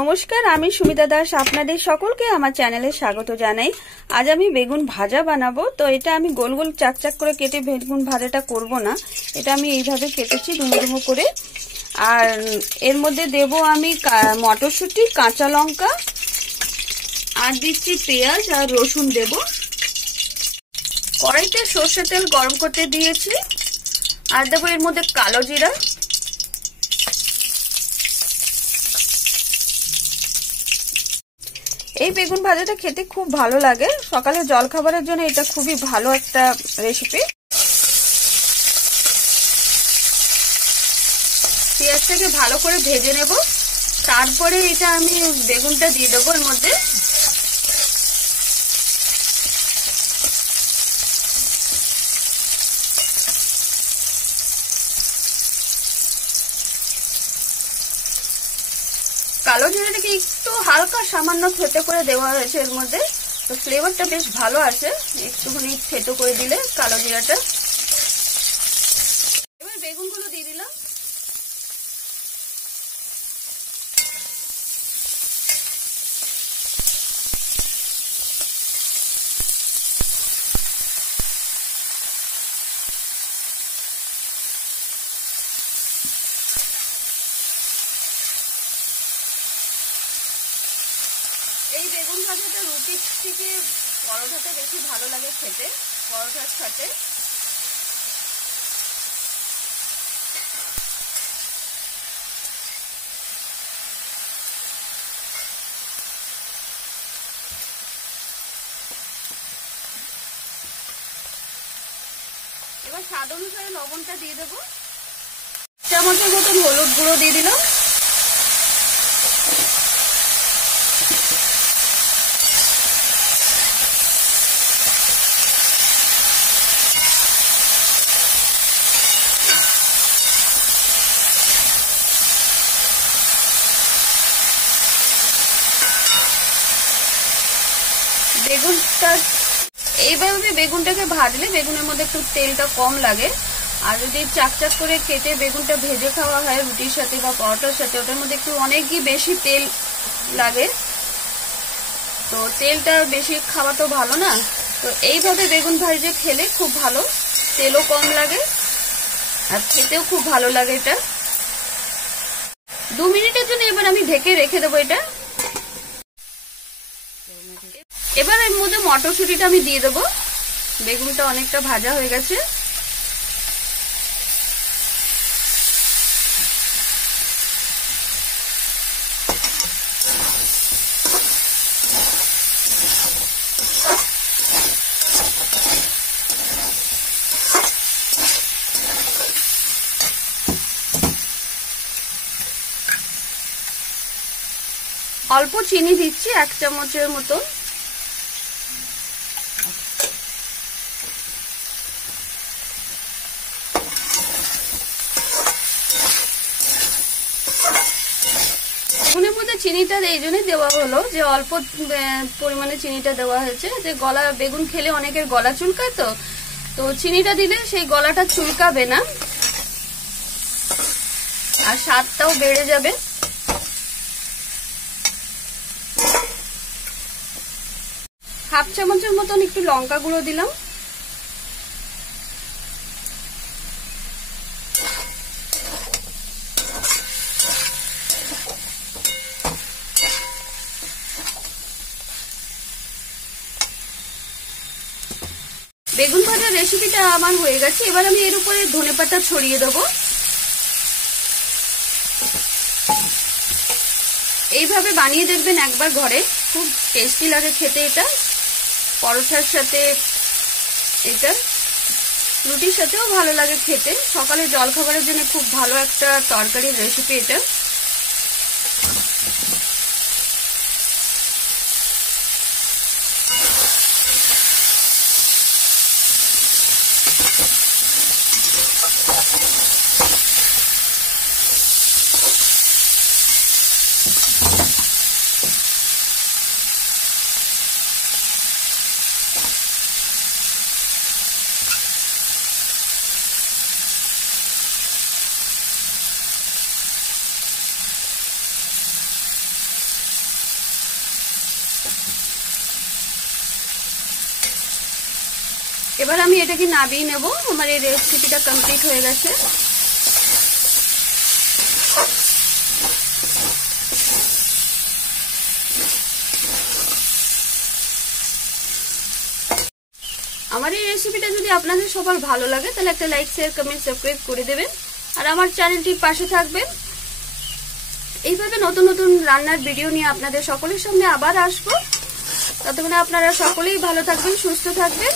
নমস্কার, আমি সুমিতা দাস আপনাদের সকলকে আমার চ্যানেলে স্বাগত জানাই। আজ আমি বেগুন ভাজা বানাবো। তো এটা আমি গোল গোল চাক চাক করে কেটে বেগুন ভাজাটা করব না, এটা আমি এইভাবে কেটেছি ডুমো ডুমো করে। আর এর মধ্যে দেব আমি মটরশুঁটি, কাঁচা লঙ্কা, আর দিচ্ছি পেঁয়াজ আর রসুন দেব। কড়াইতে সর্ষের তেল গরম করতে দিয়েছি, আর দেবো এর মধ্যে কালো জিরা, এই বেগুন ভাজাটা খেতে খুব ভালো লাগে, সকালে জলখাবারের জন্য এটা খুবই ভালো একটা রেসিপি। পেঁয়াজটাকে ভালো করে ভেজে নেব, তারপরে এটা আমি বেগুনটা দিয়ে দেবো এর মধ্যে। কালো জিরাটাকে একটু হালকা সামান্য থেতো করে দেওয়া হয়েছে এর মধ্যে, তো ফ্লেভারটা বেশ ভালো আসে একটুখানি থেতো করে দিলে কালো জিরাটা। এবার বেগুনগুলো দিয়ে দিলাম। এই বেগুন ভাজাটা রুটির থেকে পরোটাতে বেশি ভালো লাগে খেতে, পরোটার সাথে। এবার স্বাদ অনুসারে লবণটা দিয়ে দেবো, চামচের মতন হলুদ গুঁড়ো দিয়ে দিলাম, বেগুনটা এইভাবে বেগুনটাকে ভাজলে বেগুনের মধ্যে একটু তেলটা কম লাগে। আর যদি চাকচাক করে কেটে বেগুনটা ভেজে খাওয়া হয় রুটির সাথে বা পরোটার সাথে, ওটার মধ্যে একটু অনেকই বেশি তেল লাগে, তো তেলটা বেশি খাওয়া তো ভালো না। তো এইভাবে বেগুন ভাজে খেলে খুব ভালো, তেলও কম লাগে আর খেতেও খুব ভালো লাগে এটা। 2 মিনিটের জন্য এবার আমি ঢেকে রেখে দেবো এটা। এবার এর মধ্যে মটরশুঁটিটা আমি দিয়ে দেবো, বেগুনটা অনেকটা ভাজা হয়ে গেছে। অল্প চিনি দিচ্ছি, 1 চামচের মতো। বেগুনের মধ্যে চিনিটা এই জন্যই দেওয়া হলো যে অল্প পরিমাণে চিনিটা দেওয়া হয়েছে, যে গলা বেগুন খেলে অনেকের গলা চুলকায়, তো চিনিটা দিলে সেই গলাটা চুলকাবে না আর স্বাদটাও বেড়ে যাবে। হাফ চামচের মতন একটু লঙ্কা গুঁড়ো দিলাম, বেগুন ভাজার রেসিপিটা আমার হয়ে গেছে। এবার আমি এর উপরে ধনেপাতা ছড়িয়ে দেবো। এইভাবে বানিয়ে দেখবেন একবার ঘরে, খুব টেস্টি লাগে খেতে এটা, পরোটার সাথে, এটা রুটির সাথেও ভালো লাগে খেতে। সকালে জলখাবারের জন্য খুব ভালো একটা তরকারির রেসিপি এটা। এবার আমি এটাকে নামিয়ে নেব। আমার এই রেসিপিটা কমপ্লিট হয়ে গেছে। আমার এই রেসিপিটা যদি আপনাদের সবার ভালো লাগে তাহলে একটা লাইক, শেয়ার, কমেন্ট, সাবস্ক্রাইব করে দেবেন আর আমার চ্যানেলটির পাশে থাকবেন। এইভাবে নতুন নতুন রান্নার ভিডিও নিয়ে আপনাদের সকলের সামনে আবার আসবো। ততক্ষণে আপনারা সকলেই ভালো থাকবেন, সুস্থ থাকবেন।